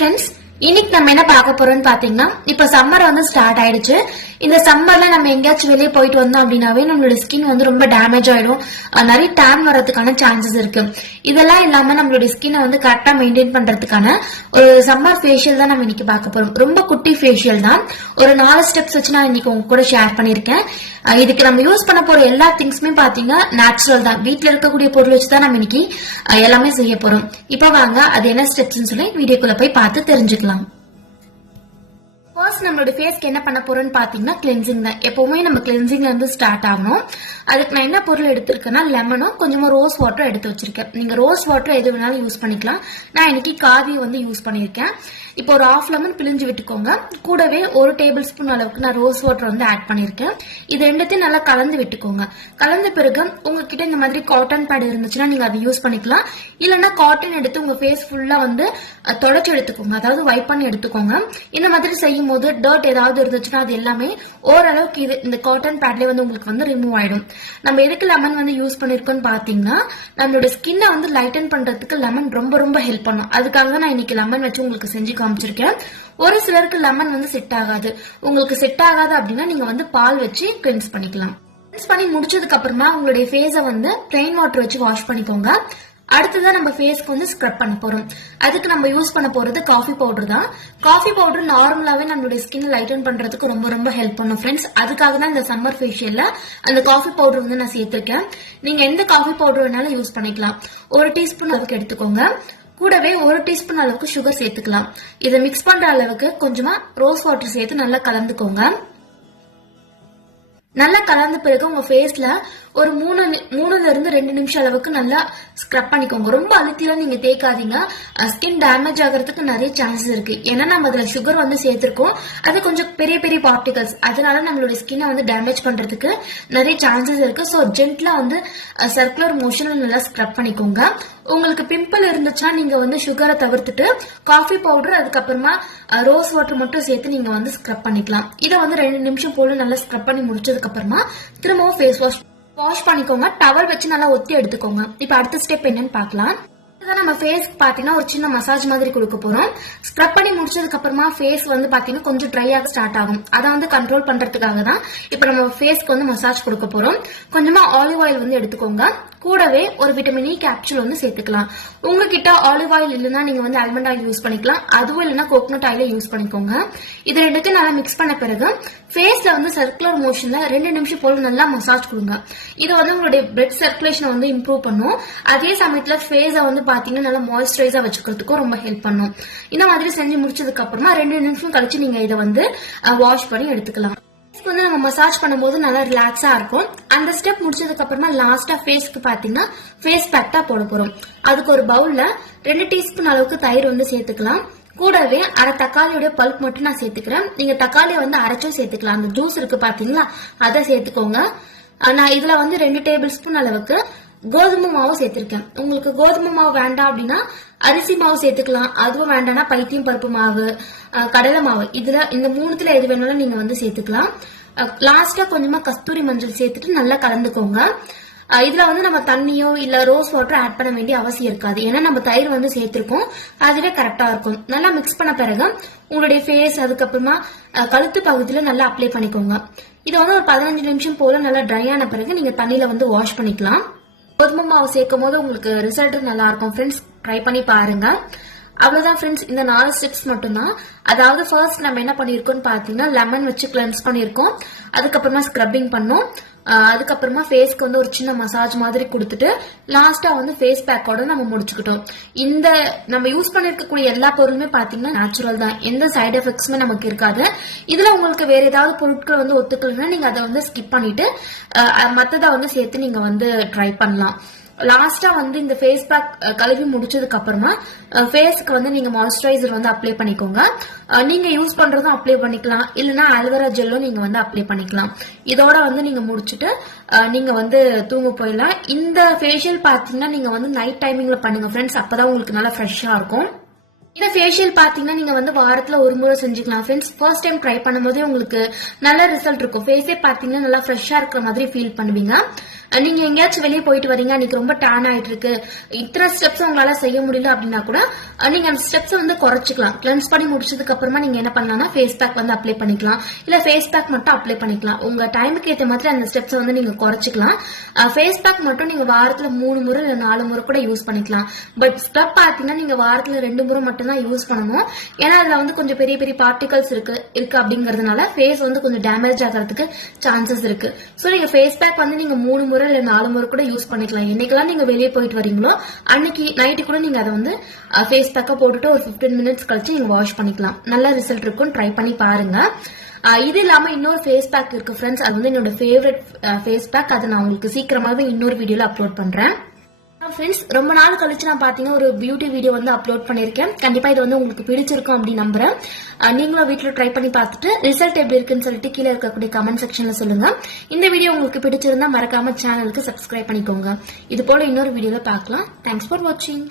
Friends, இன்னைக்கு நம்ம என்ன பார்க்க போறோம்னு பாத்தீங்கன்னா, இப்ப சம்மர் வந்து ஸ்டார்ட் ஆயிடுச்சு. இந்த சம்மர்ல நம்ம எங்கேயாச்சும் வெளியே போயிட்டு வந்தோம் அப்படின்னாவே நம்மளோட ஸ்கின் வந்து ரொம்ப டேமேஜ் ஆயிடும். நிறைய டேன் வரதுக்கான சான்சஸ் இருக்கு. இதெல்லாம் இல்லாம நம்மளுடைய ஸ்கின்னை வந்து கரெக்டா மெயின்டைன் பண்றதுக்கான ஒரு சம்மர் ஃபேஷியல் தான் நம்ம இன்னைக்கு பார்க்க போறோம். ரொம்ப குட்டி ஃபேஷியல் தான். ஒரு 4 ஸ்டெப்ஸ் வச்சு நான் இன்னைக்கு உங்க கூட ஷேர் பண்ணிருக்கேன். இதுக்கு நம்ம யூஸ் பண்ண போற எல்லா திங்ஸுமே பாத்தீங்கன்னா நேச்சுரல் தான். வீட்டுல இருக்கக்கூடிய பொருள் வச்சுதான் நம்ம இன்னைக்கு எல்லாமே செய்ய போறோம். இப்ப வாங்க அது என்ன ஸ்டெப்ஸ் சொல்லி வீடியோக்குள்ள போய் பார்த்து தெரிஞ்சுக்கலாம். ஃபர்ஸ்ட் நம்மளோட ஃபேஸ்க்கு என்ன பண்ண போறோம்னு பாத்தீங்கன்னா கிளென்சிங் தான். எப்பவுமே நம்ம கிளென்சிங்ல இருந்து ஸ்டார்ட் ஆகணும். அதுக்கு நான் என்ன பொருள் எடுத்திருக்கேன்னா லெமனும் கொஞ்சமா ரோஸ் வாட்டரும் எடுத்து வச்சிருக்கேன். நீங்க ரோஸ் வாட்டர் எது வேணாலும் யூஸ் பண்ணிக்கலாம். நான் இன்னைக்கு காவி வந்து யூஸ் பண்ணிருக்கேன். இப்போ ஒரு 1/2 லெமன் பிழிஞ்சு விட்டுக்கோங்க. கூடவே 1 டேபிள் ஸ்பூன் அளவுக்கு நான் ரோஸ் வாட்டர் வந்து ஆட் பண்ணிருக்கேன். இது ரெண்டுத்தையும் நல்லா கலந்து விட்டுக்கோங்க. கலந்த பிறகு உங்ககிட்ட இந்த மாதிரி காட்டன் பேட் இருந்துச்சுன்னா நீங்க அதை யூஸ் பண்ணிக்கலாம். இல்லைன்னா காட்டன் எடுத்து உங்க ஃபேஸ் ஃபுல்லா வந்து தொடச்சு எடுத்துக்கோங்க. அதாவது வைப் பண்ணி எடுத்துக்கோங்க. இந்த மாதிரி செய்யும் போது டர்ட் ஏதாவது இருந்துச்சுன்னா அது எல்லாமே ஓரளவுக்கு இந்த காட்டன் பேட்லயே வந்து உங்களுக்கு வந்து ரிமூவ் ஆயிடும். நம்ம எதுக்கு லெமன் வந்து யூஸ் பண்ணிருக்கோம்னு பாத்தீங்கன்னா, நம்மளோட ஸ்கின்னை வந்து லைட்டன் பண்றதுக்கு லெமன் ரொம்ப ரொம்ப ஹெல்ப் பண்ணும். அதுக்காக தான் நான் இன்னைக்கு லெமன் வச்சு உங்களுக்கு செஞ்சு காமிச்சிருக்கேன். ஒரு சிலருக்கு லெமன் வந்து செட் ஆகாது. உங்களுக்கு செட் ஆகாது அப்படின்னா நீங்க வந்து பால் வச்சு கிளென்ஸ் பண்ணிக்கலாம். கிளென்ஸ் பண்ணி முடிச்சதுக்கு அப்புறமா உங்களுடைய ஃபேஸை வந்து பிளெயின் வாட்டர் வச்சு வாஷ் பண்ணிக்கோங்க. அடுத்ததான் நம்ம ஃபேஸ்க்கு வந்து ஸ்க்ரப் பண்ண போறோம். அதுக்கு நம்ம யூஸ் பண்ண போறது காஃபி பவுடர் தான். காஃபி பவுடர் நார்மலாவே நம்மளுடைய ஸ்கின் லைட்டன் பண்றதுக்கு ரொம்ப ரொம்ப ஹெல்ப் பண்ணும் ஃப்ரெண்ட்ஸ். அதுக்காக தான் இந்த சம்மர் ஃபேஷியல்ல அந்த காஃபி பவுடர் வந்து நான் சேர்த்திருக்கேன். நீங்க எந்த காஃபி பவுடர் வேணாலும் யூஸ் பண்ணிக்கலாம். 1 டீஸ்பூன் அளவுக்கு எடுத்துக்கோங்க. கூடவே 1 டீஸ்பூன் அளவுக்கு சுகர் சேர்த்துக்கலாம். இதை மிக்ஸ் பண்ற அளவுக்கு கொஞ்சமா ரோஸ் வாட்டர் சேர்த்து நல்லா கலந்துக்கோங்க. நல்லா கலந்த பிறகு உங்க ஃபேஸ்ல ஒரு 3ல இருந்து 2 நிமிஷம் அளவுக்கு நல்லா ஸ்க்ரப் பண்ணிக்கோங்க. ரொம்ப அழுத்திலாம் நீங்க தேய்க்காதீங்க. ஸ்கின் டேமேஜ் ஆகிறதுக்கு நிறைய சான்சஸ் இருக்கு. ஏன்னா நம்ம அதுல சுகர் வந்து சேர்த்திருக்கோம். அது கொஞ்சம் பெரிய பெரிய பார்ட்டிகல்ஸ், அதனால நம்மளுடைய ஸ்கின்னை வந்து டேமேஜ் பண்றதுக்கு நிறைய சான்சஸ் இருக்கு. ஸோ ஜென்ட்லா வந்து சர்க்குலர் மோஷன்ல நல்லா ஸ்க்ரப் பண்ணிக்கோங்க. உங்களுக்கு பிம்பிள் இருந்துச்சுன்னா நீங்க வந்து சுகரை தவிர்த்துட்டு காஃபி பவுடர் அதுக்கப்புறமா ரோஸ் வாட்டர் மட்டும் சேர்த்து நீங்க வந்து ஸ்க்ரப் பண்ணிக்கலாம். இதை வந்து 2 நிமிஷம் போல நல்லா ஸ்க்ரப் பண்ணி முடிச்சதுக்கு அப்புறமா திரும்பவும் ஃபேஸ் வாஷ் பண்ணிக்கோங்க. டவல் வச்சு நல்லா ஒத்தி எடுத்துக்கோங்க. இப்ப அடுத்த ஸ்டெப் என்னன்னு பாக்கலாம். நம்ம ஃபேஸ்க்கு பாத்தீங்கன்னா ஒரு சின்ன மசாஜ் மாதிரி கொடுக்க போறோம். ஸ்க்ரப் பண்ணி முடிச்சதுக்கு அப்புறமா ஃபேஸ் வந்து பாத்தீங்கன்னா கொஞ்சம் ட்ரை ஆக ஸ்டார்ட் ஆகும். அதை வந்து கண்ட்ரோல் பண்றதுக்காக தான் இப்ப நம்ம ஃபேஸ்க்கு வந்து மசாஜ் கொடுக்க போறோம். கொஞ்சமா ஆலிவ் ஆயில் வந்து எடுத்துக்கோங்க. கூடவே ஒரு விட்டமின் இ கேப்சூல் வந்து சேர்த்துக்கலாம். உங்ககிட்ட ஆலிவ் ஆயில் இல்லைன்னா நீங்க வந்து ஆல்மண்ட் ஆயில் யூஸ் பண்ணிக்கலாம். அதுவும் இல்லைன்னா கோகனட் ஆயில யூஸ் பண்ணிக்கோங்க. இது ரெண்டுத்தையும் நல்லா மிக்ஸ் பண்ண பிறகு ஃபேஸ்ல வந்து சர்க்குலர் மோஷன்ல 2 நிமிஷம் போல நல்லா மசாஜ் கொடுங்க. இது வந்து உங்களுடைய பிளட் சர்க்குலேஷனை வந்து இம்ப்ரூவ் பண்ணும். அதே சமயத்துல ஃபேஸை வந்து பாத்தீங்கன்னா நல்லா மாய்ஸ்சரைஸா வச்சுக்கிறதுக்கும் ரொம்ப ஹெல்ப் பண்ணும். இந்த மாதிரி செஞ்சு முடிச்சதுக்கு அப்புறமா 2 நிமிஷம் கழிச்சு நீங்க இதை வந்து வாஷ் பண்ணி எடுத்துக்கலாம். வந்து நம்ம மசாஜ் பண்ணும்போது நல்லா ரிலாக்ஸா இருக்கும். அந்த ஸ்டெப் முடிச்சதுக்கு அப்புறமா லாஸ்டா ஃபேஸ்க்கு பாத்தீங்கன்னா ஃபேஸ் பேக் தான் போட போறோம். அதுக்கு ஒரு பவுல்ல 2 டீஸ்பூன் அளவுக்கு தயிர் வந்து சேர்த்துக்கலாம். கூடவே அரை தக்காளியோட பல்ப் மட்டும் நான் சேர்த்துக்கிறேன். நீங்க தக்காளியை வந்து அரைச்சும் சேர்த்துக்கலாம். அந்த ஜூஸ் இருக்கு பாத்தீங்களா, அதை சேர்த்துக்கோங்க. நான் இதுல வந்து 2 டேபிள் ஸ்பூன் அளவுக்கு கோதுமை மாவு சேர்த்திருக்கேன். உங்களுக்கு கோதுமை மாவு வேண்டாம் அப்படின்னா அரிசி மாவு சேர்த்துக்கலாம். அதுவும் வேண்டாம்னா பைத்தியம் பருப்பு மாவு, கடலை மாவு, இதுல இந்த 3த்துல எது வேணாலும் நீங்க வந்து சேர்த்துக்கலாம். லாஸ்டா கொஞ்சமா கஸ்தூரி மஞ்சள் சேர்த்துட்டு நல்லா கலந்துக்கோங்க. இதுல வந்து நம்ம தண்ணியோ இல்ல ரோஸ் வாட்டர் ஆட் பண்ண வேண்டிய அவசியம் இருக்காது. ஏன்னா நம்ம தயிர் வந்து சேர்த்திருக்கோம். அதுவே கரெக்டா இருக்கும். நல்லா மிக்ஸ் பண்ண பிறகு உங்களுடைய ஃபேஸ் அதுக்கப்புறமா கழுத்து பகுதியில நல்லா அப்ளை பண்ணிக்கோங்க. இது வந்து ஒரு 15 நிமிஷம் போல நல்லா ட்ரை ஆன பிறகு நீங்க தண்ணியில வந்து வாஷ் பண்ணிக்கலாம். கோதுமை மாவு சேர்க்கும் போது உங்களுக்கு ரிசல்ட் நல்லா இருக்கும் ஃப்ரெண்ட்ஸ். ட்ரை பண்ணி பாருங்க. அவ்வளவுதான் ஃப்ரெண்ட்ஸ், இந்த 4 ஸ்டெப்ஸ் மட்டும்தான். அதாவது ஃபர்ஸ்ட் நம்ம என்ன பண்ணிருக்கோம்னு பாத்தீங்கன்னா லெமன் வச்சு கிளென்ஸ் பண்ணிருக்கோம். அதுக்கப்புறமா ஸ்க்ரப்பிங் பண்ணோம். அதுக்கப்புறமா ஃபேஸ்க்கு வந்து ஒரு சின்ன மசாஜ் மாதிரி கொடுத்துட்டு லாஸ்டா வந்து ஃபேஸ் பேக்கோட நம்ம முடிச்சுக்கிட்டோம். இந்த நம்ம யூஸ் பண்ணிருக்கக்கூடிய எல்லா பொருளுமே பாத்தீங்கன்னா நேச்சுரல் தான். எந்த சைடு எஃபெக்ட்ஸுமே நமக்கு இருக்காது. இதுல உங்களுக்கு வேற ஏதாவது பொருட்கள் வந்து ஒத்துக்கலைன்னா நீங்க அதை வந்து ஸ்கிப் பண்ணிட்டு மத்ததை வந்து சேர்த்து நீங்க வந்து ட்ரை பண்ணலாம். லாஸ்டா வந்து இந்த ஃபேஸ் பேக் கழுவி முடிச்சதுக்கு அப்புறமா ஃபேஸ்க்கு வந்து நீங்க மாய்ஸ்சரைசர் வந்து அப்ளை பண்ணிக்கோங்க. நீங்க யூஸ் பண்றதும் அப்ளை பண்ணிக்கலாம். இல்லைன்னா ஆல்வேரா ஜெல்லும் நீங்க வந்து அப்ளை பண்ணிக்கலாம். இதோட வந்து நீங்க முடிச்சுட்டு நீங்க வந்து தூங்க போயிடலாம். இந்த ஃபேஷியல் பாத்தீங்கன்னா நீங்க வந்து நைட் டைமிங்ல பண்ணுங்க ஃப்ரெண்ட்ஸ். அப்பதான் உங்களுக்கு நல்லா ஃப்ரெஷ்ஷா இருக்கும். இந்த ஃபேஷியல் பாத்தீங்கன்னா நீங்க வந்து வாரத்துல ஒரு முறை செஞ்சுக்கலாம் ஃப்ரெண்ட்ஸ். ஃபர்ஸ்ட் டைம் ட்ரை பண்ணும்போதே உங்களுக்கு நல்ல ரிசல்ட் இருக்கும். ஃபேஸே பாத்தீங்கன்னா நல்லா ஃப்ரெஷ்ஷா இருக்கிற மாதிரி ஃபீல் பண்ணுவீங்க. நீங்க எங்கேயாச்சும் வெளியே போயிட்டு வரீங்க, அன்னைக்கு ரொம்ப டேன் ஆயிட்டு இருக்கு, இத்தனை ஸ்டெப்ஸ் உங்களால செய்ய முடியல அப்படின்னா கூட நீங்க அந்த ஸ்டெப்ஸ் வந்து குறைச்சிக்கலாம். கிளென்ஸ் பண்ணி முடிச்சதுக்கு அப்புறமா நீங்க என்ன பண்ணலாம்னா ஃபேஸ் பேக் வந்து அப்ளை பண்ணிக்கலாம், இல்ல ஃபேஸ் பேக் மட்டும் அப்ளை பண்ணிக்கலாம். உங்க டைமுக்கு ஏற்ற மாதிரி அந்த ஸ்டெப்ஸ் வந்து நீங்க குறைச்சிக்கலாம். ஃபேஸ் பேக் மட்டும் நீங்க வாரத்துல 3 முறை இல்ல 4 முறை கூட யூஸ் பண்ணிக்கலாம். பட் ஸ்க்ரப் பாத்தீங்கன்னா நீங்க வாரத்துல 2 முறை மட்டும் தான் யூஸ் பண்ணணும். ஏன்னா அதுல வந்து கொஞ்சம் பெரிய பெரிய பார்ட்டிகல்ஸ் இருக்கு அப்படிங்கறதுனால ஃபேஸ் வந்து கொஞ்சம் டேமேஜ் ஆகிறதுக்கு சான்சஸ் இருக்கு. சோ நீங்க ஃபேஸ் பேக் வந்து நீங்க 3 முறை இல்ல 4 முறை கூட யூஸ் பண்ணிக்கலாம். என்னைக்கெல்லாம் நீங்க வெளியே போயிட்டு வரீங்களோ அன்னைக்கு நைட்டு கூட நீங்க அதை வந்து ஃபேஸ் பேக்கை போட்டுட்டு ஒரு 15 மினிட்ஸ் கழிச்சு நீங்க வாஷ் பண்ணிக்கலாம். நல்ல ரிசல்ட் இருக்கும், ட்ரை பண்ணி பாருங்க. இது இல்லாம இன்னொரு ஃபேஸ் பேக் இருக்கு ஃப்ரெண்ட்ஸ், அது வந்து என்னோட ஃபேவரட் ஃபேஸ் பேக். அதை நான் உங்களுக்கு சீக்கிரமாவே இன்னொரு வீடியோல அப்லோட் பண்றேன். ஃப்ரெண்ட்ஸ், ரொம்ப நாள் கழிச்சு நான் பாத்தீங்கன்னா ஒரு பியூட்டி வீடியோ வந்து அப்லோட் பண்ணிருக்கேன். கண்டிப்பா இது வந்து உங்களுக்கு பிடிச்சிருக்கும் அப்படின்னு நம்புறேன். நீங்களும் வீட்டுல ட்ரை பண்ணி பார்த்துட்டு ரிசல்ட் எப்படி இருக்குன்னு சொல்லிட்டு கீழே இருக்கக்கூடிய கமெண்ட் செக்ஷன்ல சொல்லுங்க. இந்த வீடியோ உங்களுக்கு பிடிச்சிருந்தா மறக்காம சேனலுக்கு சப்ஸ்கிரைப் பண்ணிக்கோங்க. இது போல இன்னொரு வீடியோல பார்க்கலாம். தேங்க்ஸ் ஃபார் வாட்சிங்.